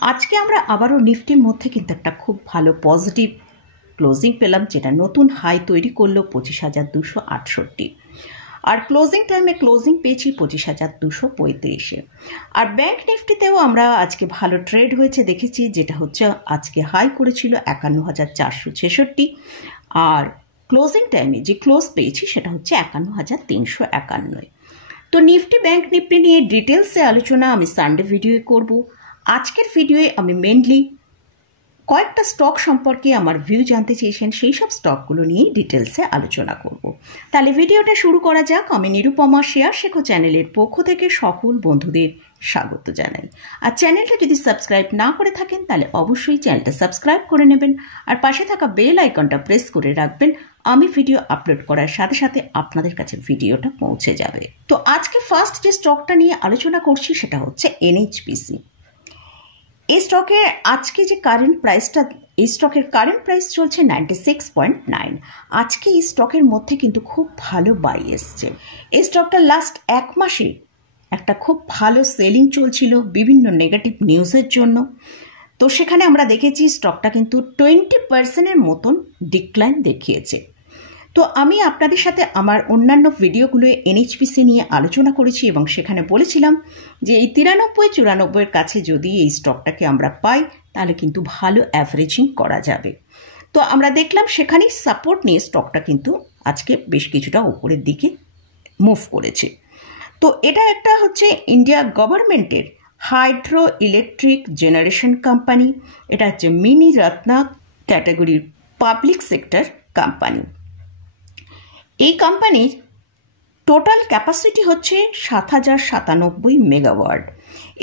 আজকে আমরা আবারও নিফটির মধ্যে কিন্তু একটা খুব ভালো পজিটিভ ক্লোজিং পেলাম, যেটা নতুন হাই তৈরি করলো 25,268, আর ক্লোজিং টাইমে ক্লোজিং পেয়েছি 25,235-এ। আর ব্যাংক নিফটিতেও আমরা আজকে ভালো ট্রেড হয়েছে দেখেছি, যেটা হচ্ছে আজকে হাই করেছিল 51,466, আর ক্লোজিং টাইমে যে ক্লোজ পেয়েছি সেটা হচ্ছে 51,351। তো নিফটি ব্যাংক নিফটি নিয়ে ডিটেলসে আলোচনা আমি সানডে ভিডিওয়ে করব। আজকের ভিডিওয়ে আমি মেনলি কয়েকটা স্টক সম্পর্কে আমার ভিউ জানতে চেয়েছেন, সেই সব স্টকগুলো নিয়ে ডিটেলসে আলোচনা করব। তাহলে ভিডিওটা শুরু করা যাক। আমি নিরুপমা শেয়ার শেখো চ্যানেলের পক্ষ থেকে সকল বন্ধুদের স্বাগত জানাই। আর চ্যানেলটা যদি সাবস্ক্রাইব না করে থাকেন তাহলে অবশ্যই চ্যানেলটা সাবস্ক্রাইব করে নেবেন, আর পাশে থাকা বেল আইকনটা প্রেস করে রাখবেন। আমি ভিডিও আপলোড করার সাথে সাথে আপনাদের কাছে ভিডিওটা পৌঁছে যাবে। তো আজকে ফার্স্ট যে স্টকটা নিয়ে আলোচনা করছি সেটা হচ্ছে এনএইচপিসি। এই স্টকের আজকে যে কারেন্ট প্রাইসটা, এই স্টকের কারেন্ট প্রাইস চলছে 96.9। আজকে এই স্টকের মধ্যে কিন্তু খুব ভালো বাই এসছে। এই স্টকটা লাস্ট এক মাসে একটা খুব ভালো সেলিং চলছিল বিভিন্ন নেগেটিভ নিউজের জন্য। তো সেখানে আমরা দেখেছি স্টকটা কিন্তু 20%-এর মতন ডিক্লাইন দেখিয়েছে। তো আমি আপনাদের সাথে আমার অন্যান্য ভিডিওগুলোয় এনএইচপিসি নিয়ে আলোচনা করেছি এবং সেখানে বলেছিলাম যে এই 93-94-এর কাছে যদি এই স্টকটাকে আমরা পাই তাহলে কিন্তু ভালো অ্যাভারেজিং করা যাবে। তো আমরা দেখলাম সেখানেই সাপোর্ট নিয়ে স্টকটা কিন্তু আজকে বেশ কিছুটা উপরের দিকে মুভ করেছে। তো এটা একটা হচ্ছে ইন্ডিয়া গভর্নমেন্টের হাইড্রো ইলেকট্রিক জেনারেশন কোম্পানি। এটা হচ্ছে মিনি রত্না ক্যাটাগরির পাবলিক সেক্টর কোম্পানি। এই কোম্পানির টোটাল ক্যাপাসিটি হচ্ছে 7,097 মেগাওয়াট।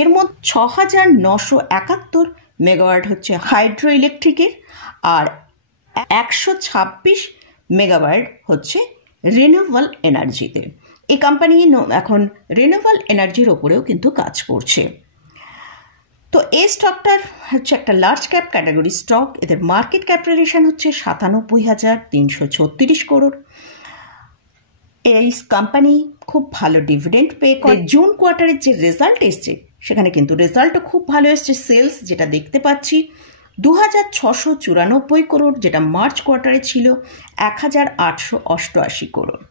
এর মধ্যে 6,971 মেগাওয়াট হচ্ছে হাইড্রো ইলেকট্রিকের, আর 126 মেগাওয়াট হচ্ছে রিনিউয়েবল এনার্জিতে। এই কোম্পানি এখন রিনিউয়েবল এনার্জির ওপরেও কিন্তু কাজ করছে। তো এই স্টকটার হচ্ছে একটা লার্জ ক্যাপ ক্যাটাগরি স্টক। এদের মার্কেট ক্যাপিটালাইজেশন হচ্ছে 97,336 করোড়। এই কোম্পানি খুব ভালো ডিভিডেন্ড পে করে। জুন কোয়ার্টারের যে রেজাল্ট এসছে সেখানে কিন্তু রেজাল্টও খুব ভালো এসছে। সেলস যেটা দেখতে পাচ্ছি 2,694 করোড়, যেটা মার্চ কোয়ার্টারে ছিল 1,888 করোড়।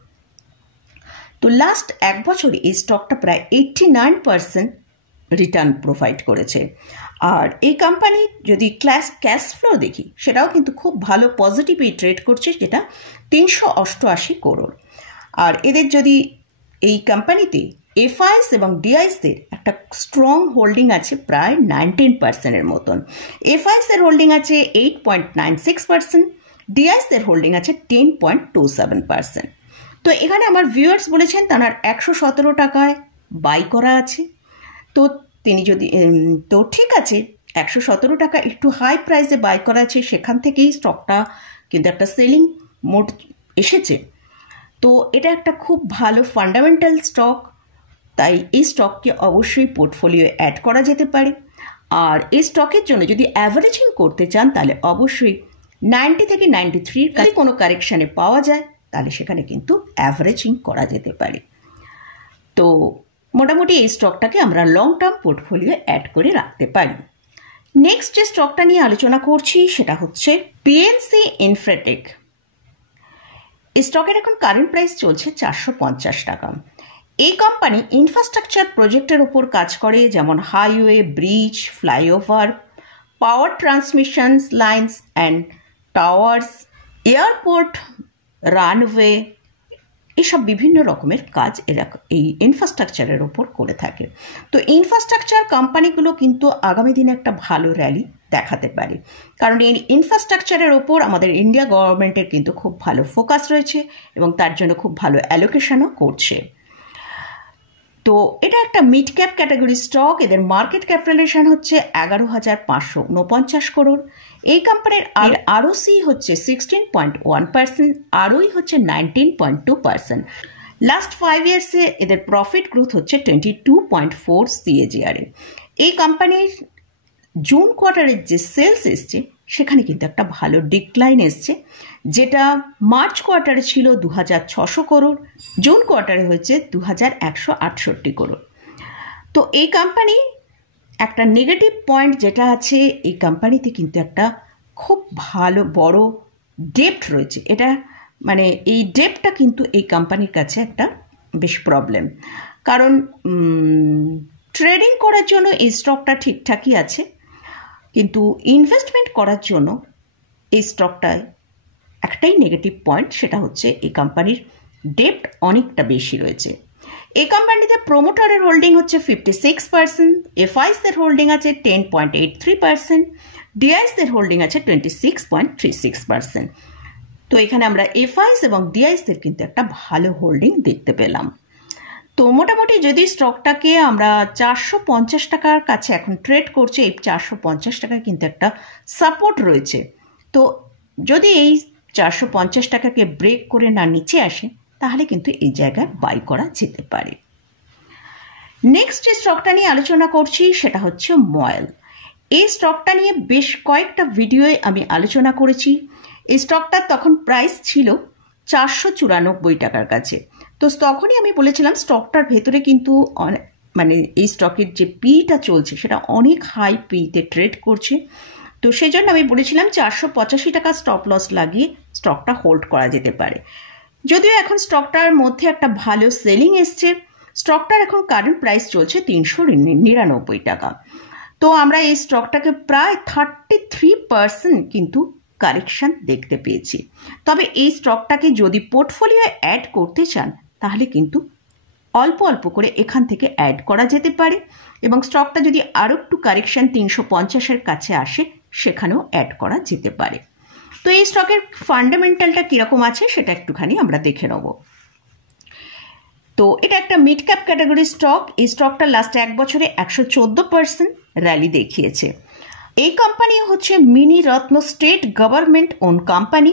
তো লাস্ট এক বছরে এই স্টকটা প্রায় 89% রিটার্ন প্রোভাইড করেছে। আর এই কোম্পানি যদি ক্যাশ ফ্লো দেখি সেটাও কিন্তু খুব ভালো পজিটিভই ট্রেড করছে, যেটা 388 করোড়। আর এদের যদি এই কোম্পানিতে এফআইএস এবং ডিআইএসের একটা স্ট্রং হোল্ডিং আছে প্রায় 19%-এর মতন। এফআইএসের হোল্ডিং আছে 8.96%, ডিআইএসের হোল্ডিং আছে 10.27%। তো এখানে আমার ভিউয়ার্স বলেছেন তার 117 টাকায় বাই করা আছে। তো তিনি যদি তো ঠিক আছে, 117 টাকা একটু হাই প্রাইসে বাই করা আছে, সেখান থেকেই স্টকটা কিন্তু একটা সেলিং মোড এসেছে। তো এটা একটা খুব ভালো ফান্ডামেন্টাল স্টক, তাই এই স্টককে অবশ্যই পোর্টফোলিও অ্যাড করা যেতে পারে। আর এই স্টকের জন্য যদি অ্যাভারেজিং করতে চান তাহলে অবশ্যই 90 থেকে 93 কাছে কোনো কারেকশানে পাওয়া যায় তাহলে সেখানে কিন্তু অ্যাভারেজিং করা যেতে পারে। তো মোটামুটি এই স্টকটাকে আমরা লং টার্ম পোর্টফোলিও অ্যাড করে রাখতে পারি। নেক্সট যে স্টকটা নিয়ে আলোচনা করছি সেটা হচ্ছে পিএনসি ইনফ্রাটেক। এই স্টকের এখন কারেন্ট প্রাইস চলছে 450 টাকা। এই কোম্পানি ইনফ্রাস্ট্রাকচার প্রজেক্টের উপর কাজ করে, যেমন highway, bridge, flyover, power transmission lines and towers, airport, runway, এসব বিভিন্ন রকমের কাজ এরা এই ইনফ্রাস্ট্রাকচারের ওপর করে থাকে। তো ইনফ্রাস্ট্রাকচার কোম্পানিগুলো কিন্তু আগামী দিনে একটা ভালো র্যালি দেখাতে পারে, কারণ এই ইনফ্রাস্ট্রাকচারের ওপর আমাদের ইন্ডিয়া গভর্নমেন্টের কিন্তু খুব ভালো ফোকাস রয়েছে এবং তার জন্য খুব ভালো অ্যালোকেশনও করছে। তো এটা একটা মিড ক্যাপ ক্যাটাগরি স্টক। এদের মার্কেট ক্যাপিটালাইজেশন হচ্ছে 11,549 করোড়। এই কোম্পানির আরওসি হচ্ছে 16.1%, আরওই হচ্ছে 19.2%। লাস্ট 5 ইয়ার্সে এদের প্রফিট গ্রোথ হচ্ছে 22.4 CAGR-এ। এই কোম্পানির জুন কোয়ার্টারের যে সেলস এসছে সেখানে কিন্তু একটা ভালো ডিক্লাইন এসছে, যেটা মার্চ কোয়ার্টারে ছিল 2,600 করোড়, জুন কোয়ার্টারে হয়েছে 2,168 করোড়। তো এই কোম্পানি একটা নেগেটিভ পয়েন্ট যেটা আছে, এই কোম্পানিতে কিন্তু একটা খুব ভালো বড় ডেপ্ট রয়েছে। এটা মানে এই ডেপ্টটা কিন্তু এই কোম্পানির কাছে একটা বেশ প্রবলেম, কারণ ট্রেডিং করার জন্য এই স্টকটা ঠিকঠাকই আছে, কিন্তু ইনভেস্টমেন্ট করার জন্য এই স্টকটায় একটাই নেগেটিভ পয়েন্ট, সেটা হচ্ছে এই কোম্পানির ডেপ্ট অনেকটা বেশি রয়েছে। এই কোম্পানিতে প্রোমোটারের হোল্ডিং হচ্ছে 56%, এফআইসদের হোল্ডিং আছে 10.83%, ডিআইসদের হোল্ডিং আছে 26.36%। তো এখানে আমরা এফআইস এবং ডিআইসদের কিন্তু একটা ভালো হোল্ডিং দেখতে পেলাম। তো মোটামুটি যদি স্টকটাকে আমরা 450 টাকার কাছে এখন ট্রেড করছে, এই 450 টাকায় কিন্তু একটা সাপোর্ট রয়েছে। তো যদি এই 450 টাকাকে ব্রেক করে না নিচে আসে, তাহলে কিন্তু এই জায়গায় বাই করা যেতে পারে। নেক্সট যে স্টকটা নিয়ে আলোচনা করছি সেটা হচ্ছে ময়েল। এই স্টকটা নিয়ে বেশ কয়েকটা ভিডিওয়ে আমি আলোচনা করেছি। এই স্টকটার তখন প্রাইস ছিল 494 টাকার কাছে। তো তখনই আমি বলেছিলাম স্টকটার ভেতরে কিন্তু মানে এই স্টকের যে পিটা চলছে সেটা অনেক হাই পিতে ট্রেড করছে। তো সেই জন্য আমি বলেছিলাম 485 টাকা স্টপ লস লাগিয়ে স্টকটা হোল্ড করা যেতে পারে। যদিও এখন স্টকটার মধ্যে একটা ভালো সেলিং এসছে, স্টকটার এখন কারেন্ট প্রাইস চলছে 399 টাকা। তো আমরা এই স্টকটাকে প্রায় 33% কিন্তু কারেকশন দেখতে পেয়েছি। তবে এই স্টকটাকে যদি পোর্টফোলিও অ্যাড করতে চান, তাহলে কিন্তু অল্প অল্প করে এখান থেকে অ্যাড করা যেতে পারে, এবং স্টকটা যদি আরও একটু কারেকশন 350-এর কাছে আসে, সেখানেও অ্যাড করা যেতে পারে। তো এই স্টকের ফান্ডামেন্টালটা কীরকম আছে সেটা একটুখানি আমরা দেখে নেব। তো এটা একটা মিড ক্যাপ ক্যাটাগরি স্টক। এই স্টকটা লাস্ট 1 বছরে 114% র্যালি দেখিয়েছে। এই কোম্পানি হচ্ছে মিনি রত্ন স্টেট গভর্নমেন্ট ওন কোম্পানি।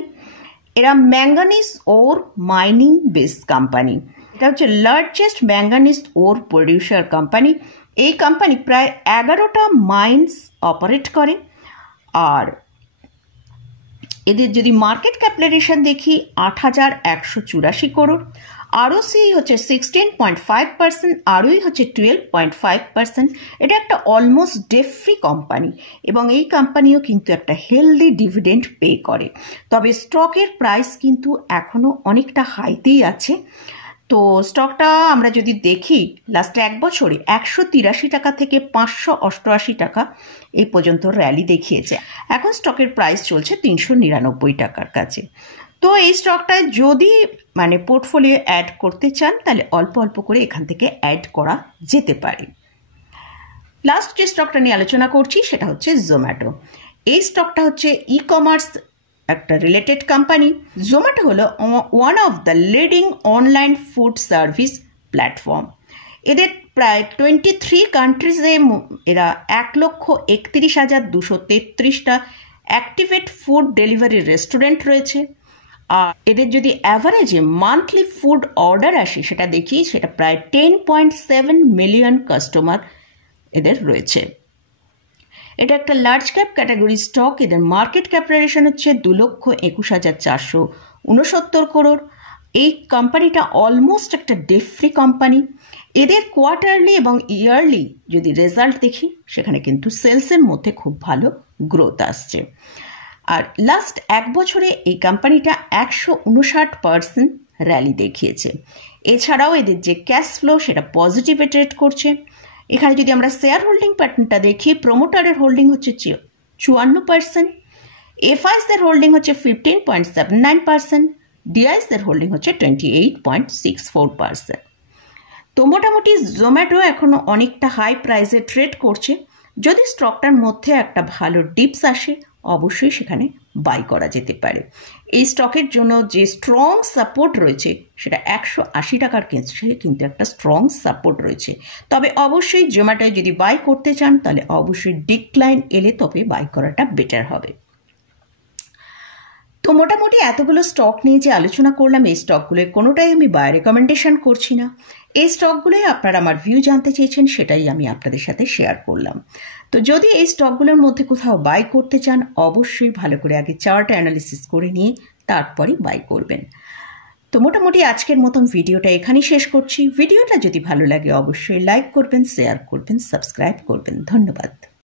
এরা ম্যাঙ্গানিজ ওর মাইনিং বেস কোম্পানি। এটা হচ্ছে লার্জেস্ট ম্যাঙ্গানিজ ওর প্রডিউসার কোম্পানি। এই কোম্পানি প্রায় 11টা মাইন্স অপারেট করে। আর এদের যদি মার্কেট ক্যাপিটালাইজেশন দেখি 8,184 করোড়, আরওসি হচ্ছে 16.5%, আরওই হচ্ছে 12.5%। এটা একটা অলমোস্ট ডেট ফ্রি কোম্পানি, এবং এই কোম্পানিও কিন্তু একটা হেলদি ডিভিডেন্ড পে করে। তবে স্টকের প্রাইস কিন্তু এখনও অনেকটা হাইতেই আছে। তো স্টকটা আমরা যদি দেখি লাস্ট 1 বছরে 183 টাকা থেকে 588 টাকা এই পর্যন্ত র্যালি দেখিয়েছে। এখন স্টকের প্রাইস চলছে 399 টাকার কাছে। তো এই স্টকটায় যদি মানে পোর্টফোলিও অ্যাড করতে চান, তাহলে অল্প অল্প করে এখান থেকে অ্যাড করা যেতে পারে। লাস্ট যে স্টকটা নিয়ে আলোচনা করছি সেটা হচ্ছে জোম্যাটো। এই স্টকটা হচ্ছে ই কমার্স একটা রিলেটেড কোম্পানি। জোম্যাটো হলো one of the leading online food service platform. এদের প্রায় 23 কান্ট্রিজে এরা 1,31,233টা অ্যাক্টিভেট ফুড ডেলিভারি রেস্টুরেন্ট রয়েছে। আর এদের যদি অ্যাভারেজে মান্থলি ফুড অর্ডার আসে সেটা দেখি, সেটা প্রায় 10.7 মিলিয়ন কাস্টমার এদের রয়েছে। এটা একটা লার্জ ক্যাপ ক্যাটাগরি স্টক। এদের মার্কেট ক্যাপিটালাইজেশন হচ্ছে 2,21,469 করোড়। এই কোম্পানিটা অলমোস্ট একটা ডেট ফ্রি কোম্পানি। এদের কোয়ার্টারলি এবং ইয়ারলি যদি রেজাল্ট দেখি, সেখানে কিন্তু সেলসের মধ্যে খুব ভালো গ্রোথ আসছে। আর লাস্ট 1 বছরে এই কোম্পানিটা 159% র্যালি দেখিয়েছে। এছাড়াও এদের যে ক্যাশ ফ্লো সেটা পজিটিভে ট্রেড করছে। এখানে যদি আমরা শেয়ার হোল্ডিং প্যাটার্নটা দেখি, প্রোমোটারের হোল্ডিং হচ্ছে 54%, এফআইসদের হোল্ডিং হচ্ছে 15.79%, ডিআইসদের হোল্ডিং হচ্ছে 28.64%। তো মোটামুটি জোম্যাটো এখনও অনেকটা হাই প্রাইসে ট্রেড করছে। যদি স্টকটার মধ্যে একটা ভালো ডিপস আসে, অবশ্যই সেখানে বাই করা যেতে পারে। এই স্টকের জন্য যে স্ট্রং সাপোর্ট রয়েছে সেটা 180 টাকার কিন্তু একটা স্ট্রং সাপোর্ট রয়েছে। তবে অবশ্যই জোম্যাটোয় যদি বাই করতে চান, তাহলে অবশ্যই ডিক্লাইন এলে তবে বাই করাটা বেটার হবে। তো মোটামুটি এতগুলো স্টক নিয়ে যে আলোচনা করলাম, এই স্টকগুলোর কোনোটাই আমি বাই রেকমেন্ডেশন করছি না। এই স্টকগুলোই আপনারা আমার ভিউ জানতে চেয়েছেন, সেটাই আমি আপনাদের সাথে শেয়ার করলাম। তো যদি এই স্টকগুলোর মধ্যে কোথাও বাই করতে চান, অবশ্যই ভালো করে আগে চার্ট অ্যানালিসিস করে নিয়ে তারপরে বাই করবেন। তো মোটামুটি আজকের মতন ভিডিওটা এখানেই শেষ করছি। ভিডিওটা যদি ভালো লাগে অবশ্যই লাইক করবেন, শেয়ার করবেন, সাবস্ক্রাইব করবেন। ধন্যবাদ।